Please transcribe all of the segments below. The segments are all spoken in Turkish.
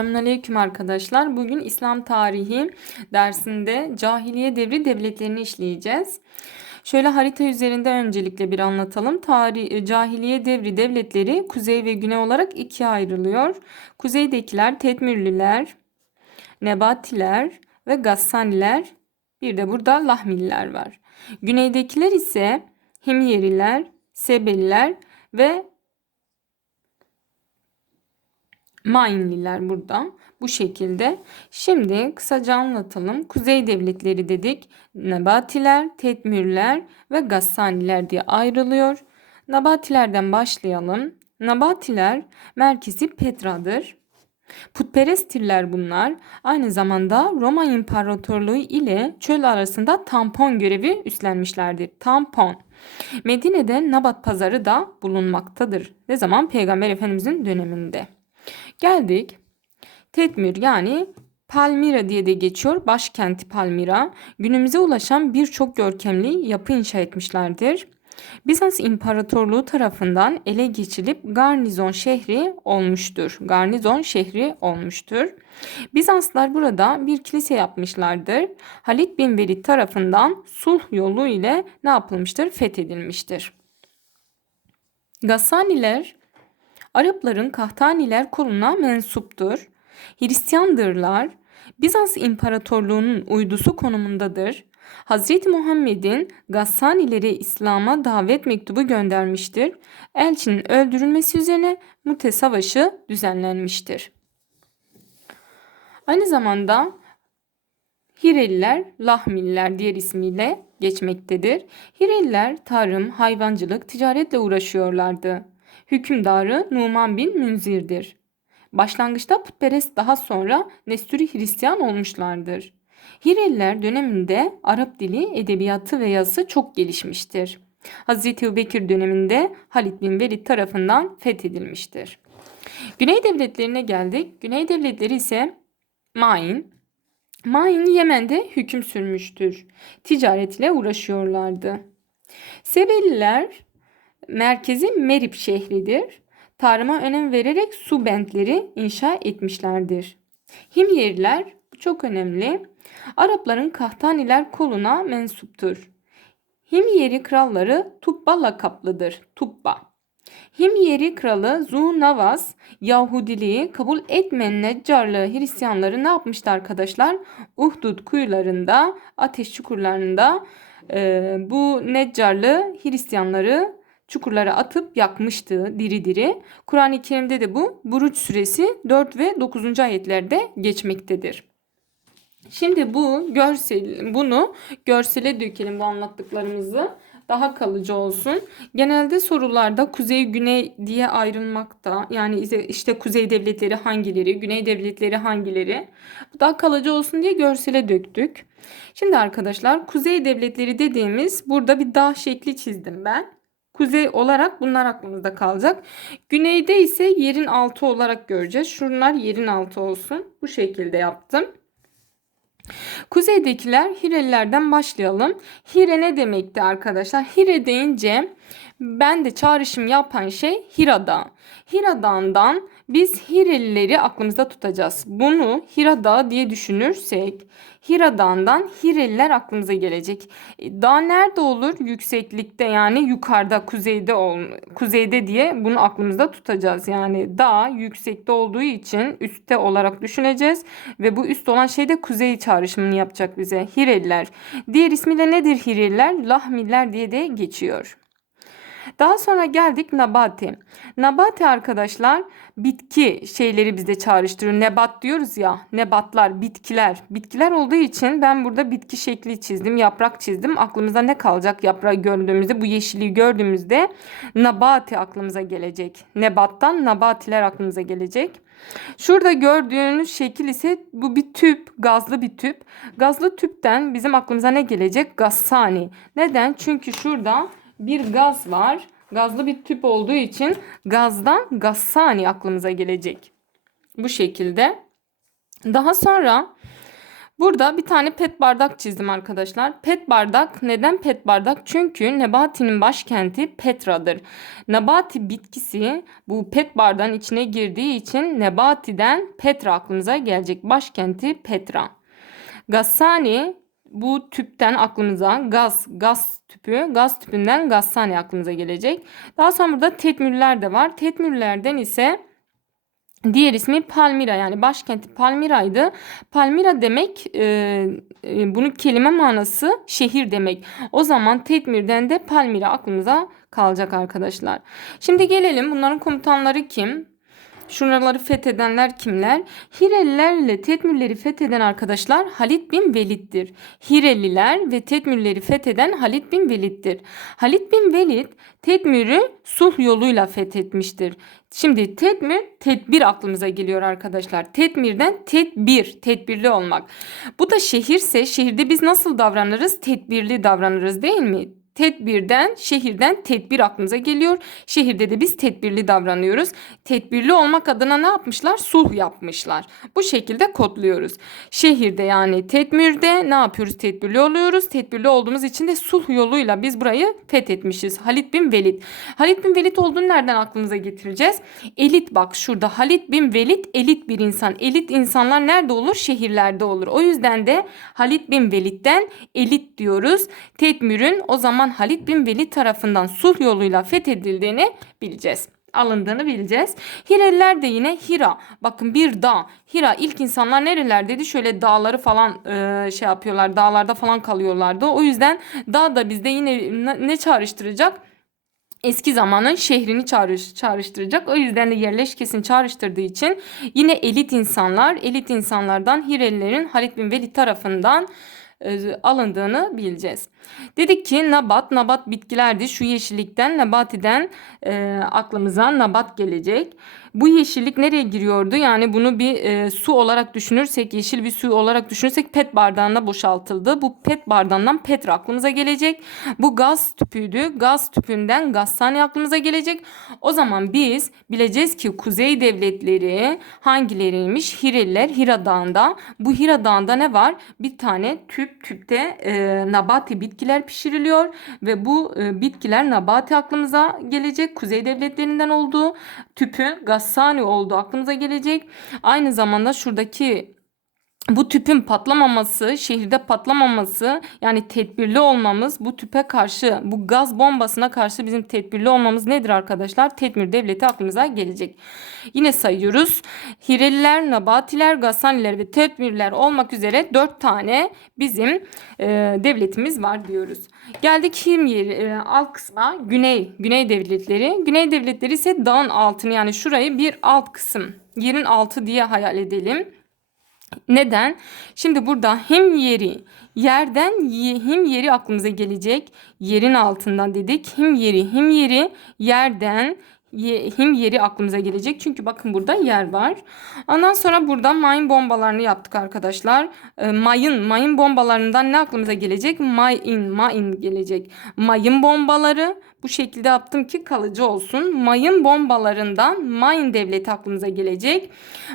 Selamünaleyküm arkadaşlar. Bugün İslam tarihi dersinde cahiliye devri devletlerini işleyeceğiz. Şöyle harita üzerinde öncelikle bir anlatalım. Tarih, cahiliye devri devletleri kuzey ve güney olarak ikiye ayrılıyor. Kuzeydekiler Tedmürlüler, Nebatiler ve Gassaniler. Bir de burada Lahmililer var. Güneydekiler ise Himyeriler, Sebeliler ve Mainliler burada. Bu şekilde. Şimdi kısaca anlatalım. Kuzey devletleri dedik. Nebatiler, Tetmürler ve Gassaniler diye ayrılıyor. Nabatilerden başlayalım. Nabatiler merkezi Petra'dır. Putperesttirler bunlar. Aynı zamanda Roma İmparatorluğu ile çöl arasında tampon görevi üstlenmişlerdir. Tampon. Medine'de Nabat pazarı da bulunmaktadır. Ne zaman? Peygamber Efendimizin döneminde. Geldik. Tetmir yani Palmira diye de geçiyor. Başkenti Palmira. Günümüze ulaşan birçok görkemli yapı inşa etmişlerdir. Bizans İmparatorluğu tarafından ele geçirilip garnizon şehri olmuştur. Garnizon şehri olmuştur. Bizanslar burada bir kilise yapmışlardır. Halit bin Velid tarafından sulh yolu ile ne yapılmıştır? Fethedilmiştir. Gassaniler Arapların Kahtaniler koluna mensuptur. Hristiyandırlar. Bizans İmparatorluğu'nun uydusu konumundadır. Hazreti Muhammed'in Gassanilere İslam'a davet mektubu göndermiştir. Elçinin öldürülmesi üzerine Mute Savaşı düzenlenmiştir. Aynı zamanda Hireliler, Lahmiller diğer ismiyle geçmektedir. Hireliler tarım, hayvancılık, ticaretle uğraşıyorlardı. Hükümdarı Numan bin Münzir'dir. Başlangıçta putperest daha sonra Nesturi Hristiyan olmuşlardır. Hireliler döneminde Arap dili, edebiyatı ve yazısı çok gelişmiştir. Hz. Ebubekir döneminde Halid bin Velid tarafından fethedilmiştir. Güney devletlerine geldik. Güney devletleri ise Main. Main Yemen'de hüküm sürmüştür. Ticaret ile uğraşıyorlardı. Sebeliler merkezi Merib şehridir. Tarıma önem vererek su bentleri inşa etmişlerdir. Himyeriler bu çok önemli. Arapların Kahtaniler koluna mensuptur. Himyeri kralları Tubba lakaplıdır. Tubba. Himyeri kralı Zunavas Yahudiliği kabul etmeyen Neccarlı Hristiyanları ne yapmıştı arkadaşlar? Uhdud kuyularında, ateş çukurlarında e, bu Neccarlı Hristiyanları çukurlara atıp yakmıştı diri diri. Kur'an-ı Kerim'de de bu Buruç suresi 4 ve 9. ayetlerde geçmektedir. Şimdi bu görsel bunu görsele dökelim bu anlattıklarımızı daha kalıcı olsun. Genelde sorularda kuzey güney diye ayrılmakta. Yani işte kuzey devletleri hangileri, güney devletleri hangileri. Daha kalıcı olsun diye görsele döktük. Şimdi arkadaşlar kuzey devletleri dediğimiz burada bir dağ şekli çizdim ben. Kuzey olarak bunlar aklımızda kalacak. Güneyde ise yerin altı olarak göreceğiz. Şunlar yerin altı olsun. Bu şekilde yaptım. Kuzeydekiler Hirelilerden başlayalım. Hire ne demekti arkadaşlar? Hire deyince ben de çağrışım yapan şey Hira Dağı. Hira Dağı'ndan biz Hirelileri aklımızda tutacağız. Bunu Hira Dağı diye düşünürsek Hira Dağı'ndan Hireliler aklımıza gelecek. Dağ nerede olur? Yükseklikte yani yukarıda kuzeyde ol, kuzeyde diye bunu aklımızda tutacağız. Yani dağ yüksekte olduğu için üstte olarak düşüneceğiz ve bu üst olan şey de kuzey çağrışımını yapacak bize. Hireliler. Diğer ismi de nedir Hireliler? Lahmiller diye de geçiyor. Daha sonra geldik Nabati. Nabati arkadaşlar bitki şeyleri bizde çağrıştırıyor. Nebat diyoruz ya. Nebatlar, bitkiler. Bitkiler olduğu için ben burada bitki şekli çizdim. Yaprak çizdim. Aklımıza ne kalacak yaprağı gördüğümüzde? Bu yeşili gördüğümüzde Nabati aklımıza gelecek. Nebattan Nabatiler aklımıza gelecek. Şurada gördüğünüz şekil ise bu bir tüp, gazlı bir tüp. Gazlı tüpten bizim aklımıza ne gelecek? Gassani. Neden? Çünkü şurada bir gaz var. Gazlı bir tüp olduğu için gazdan gassani aklımıza gelecek. Bu şekilde. Daha sonra Burada bir tane pet bardak çizdim arkadaşlar. Pet bardak neden pet bardak? Çünkü Nebati'nin başkenti Petra'dır. Nebati bitkisi bu pet bardağın içine girdiği için Nebati'den Petra aklımıza gelecek. Başkenti Petra. Gassani bu tüpten aklımıza gaz, gaz tüpü, gaz tüpünden Gassani aklımıza gelecek. Daha sonra burada Tetmürler de var. Tetmürlerden ise Diğer ismi Palmira yani başkenti Palmira'ydı. Palmira demek e, e, bunun kelime manası şehir demek. O zaman Tetmir'den de Palmira aklımıza kalacak arkadaşlar. Şimdi gelelim bunların komutanları kim? Şuraları fethedenler kimler? Hireliler ile Tetmürleri fetheden arkadaşlar Halit bin Velid'dir. Hireliler ve Tetmürleri fetheden Halit bin Velid'dir. Halit bin Velid Tetmür'ü sulh yoluyla fethetmiştir. Şimdi Tetmir, tedbir aklımıza geliyor arkadaşlar. Tetmir'den tedbir, tedbirli olmak. Bu da şehirse şehirde biz nasıl davranırız? Tedbirli davranırız değil mi? Tedbirden, şehirden tedbir aklımıza geliyor. Şehirde de biz tedbirli davranıyoruz. Tedbirli olmak adına ne yapmışlar? Sulh yapmışlar. Bu şekilde kodluyoruz. Şehirde yani tedbirde ne yapıyoruz? Tedbirli oluyoruz. Tedbirli olduğumuz için de sulh yoluyla biz burayı fethetmişiz. Halit bin Velid. Halit bin Velid olduğunu nereden aklımıza getireceğiz? Elit bak şurada Halit bin Velid elit bir insan. Elit insanlar nerede olur? Şehirlerde olur. O yüzden de Halit bin Velid'den elit diyoruz. Tedmir'in o zaman Halit bin Velid tarafından sulh yoluyla fethedildiğini bileceğiz alındığını bileceğiz. Hireliler de yine Hira. Bakın bir dağ. Hira ilk insanlar nerelerdeydi? Şöyle dağları falan e, şey yapıyorlar. Dağlarda falan kalıyorlardı. O yüzden dağ da bizde yine ne, çağrıştıracak? eski zamanın şehrini çağrış, çağrıştıracak. O yüzden de yerleşkesini çağrıştırdığı için yine elit insanlar, elit insanlardan Hirelilerin Halit bin Velid tarafından e, alındığını bileceğiz. Dedik ki nabat, nabat bitkilerdi. Şu yeşillikten, nabatiden e, aklımıza nabat gelecek. Bu yeşillik nereye giriyordu? Yani bunu bir e, su olarak düşünürsek, yeşil bir su olarak düşünürsek pet bardağına boşaltıldı. Bu pet bardağından petra aklımıza gelecek. Bu gaz tüpüydü. Gaz tüpünden gazhane aklımıza gelecek. O zaman biz bileceğiz ki kuzey devletleri hangileriymiş? Hireliler Hira Dağı'nda. Bu Hira Dağı'nda ne var? Bir tane tüp, tüpte e, nabati bitkiler pişiriliyor ve bu e, bitkiler nabati aklımıza gelecek. Kuzey devletlerinden olduğu tüpün gaz Gassani olduğu aklınıza gelecek. Aynı zamanda şuradaki bu tüpün patlamaması, şehirde patlamaması yani tedbirli olmamız bu tüpe karşı, bu gaz bombasına karşı bizim tedbirli olmamız nedir arkadaşlar? Tedmir devleti aklımıza gelecek. Yine sayıyoruz. Hireliler, Nabatiler, Gassaniler ve Tedmirler olmak üzere dört tane bizim e, devletimiz var diyoruz. Geldik Himyer e, alt kısma. Güney, Güney devletleri. Güney devletleri ise dağın altını yani şurayı bir alt kısım, yerin altı diye hayal edelim. Neden? Şimdi burada hem yeri, yerden hem yeri aklımıza gelecek. Yerin altından dedik. Hem yeri, hem yeri yerden hem yeri aklımıza gelecek. Çünkü bakın burada yer var. Ondan sonra burada mayın bombalarını yaptık arkadaşlar. E, mayın, mayın bombalarından ne aklımıza gelecek? Mayın, mayın gelecek. Mayın bombaları bu şekilde yaptım ki kalıcı olsun. Mayın bombalarından mayın devleti aklımıza gelecek.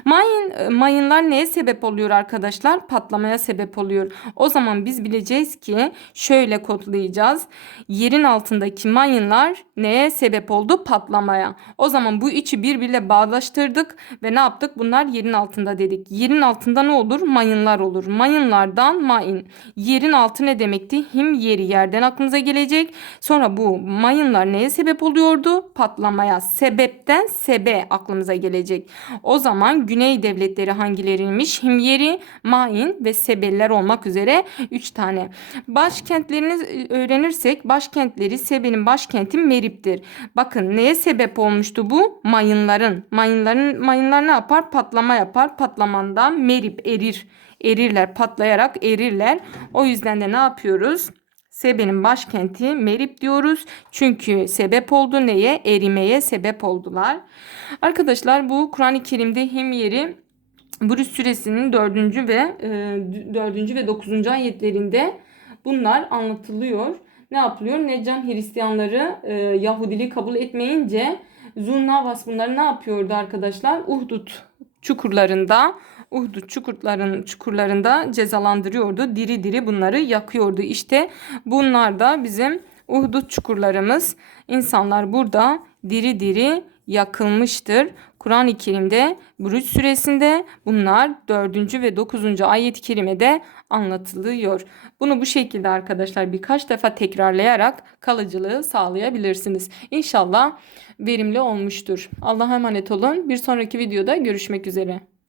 Mayın, e, mayınlar neye sebep oluyor arkadaşlar? Patlamaya sebep oluyor. O zaman biz bileceğiz ki şöyle kodlayacağız. Yerin altındaki mayınlar neye sebep oldu? Patlamaya. O zaman bu içi birbiriyle bağdaştırdık ve ne yaptık? Bunlar yerin altında dedik. Yerin altında ne olur? Mayınlar olur. Mayınlardan mayın. Yerin altı ne demekti? Him yeri yerden aklımıza gelecek. Sonra bu mayınlar neye sebep oluyordu? Patlamaya. Sebepten sebe aklımıza gelecek. O zaman güney devletleri hangileriymiş? Him yeri, mayin ve sebeller olmak üzere 3 tane. Başkentlerini öğrenirsek başkentleri Sebe'nin başkenti Merip'tir. Bakın neye sebep olmuştu bu? Mayınların. Mayınların mayınlar ne yapar? Patlama yapar. Patlamandan merip erir. Erirler patlayarak erirler. O yüzden de ne yapıyoruz? Sebe'nin başkenti Merip diyoruz. Çünkü sebep oldu neye? Erimeye sebep oldular. Arkadaşlar bu Kur'an-ı Kerim'de Himyeri Buruz suresinin 4. ve e, 4. ve 9. ayetlerinde bunlar anlatılıyor. Ne yapılıyor? Neccan Hristiyanları e, Yahudiliği kabul etmeyince Zurnavas bunları ne yapıyordu arkadaşlar? Uhdud çukurlarında Uhud çukurların, çukurlarında cezalandırıyordu. Diri diri bunları yakıyordu. İşte bunlar da bizim Uhud çukurlarımız. İnsanlar burada diri diri yakılmıştır. Kur'an-ı Kerim'de Buruç suresinde bunlar 4. ve 9. ayet-i kerimede anlatılıyor. Bunu bu şekilde arkadaşlar birkaç defa tekrarlayarak kalıcılığı sağlayabilirsiniz. İnşallah verimli olmuştur. Allah'a emanet olun. Bir sonraki videoda görüşmek üzere.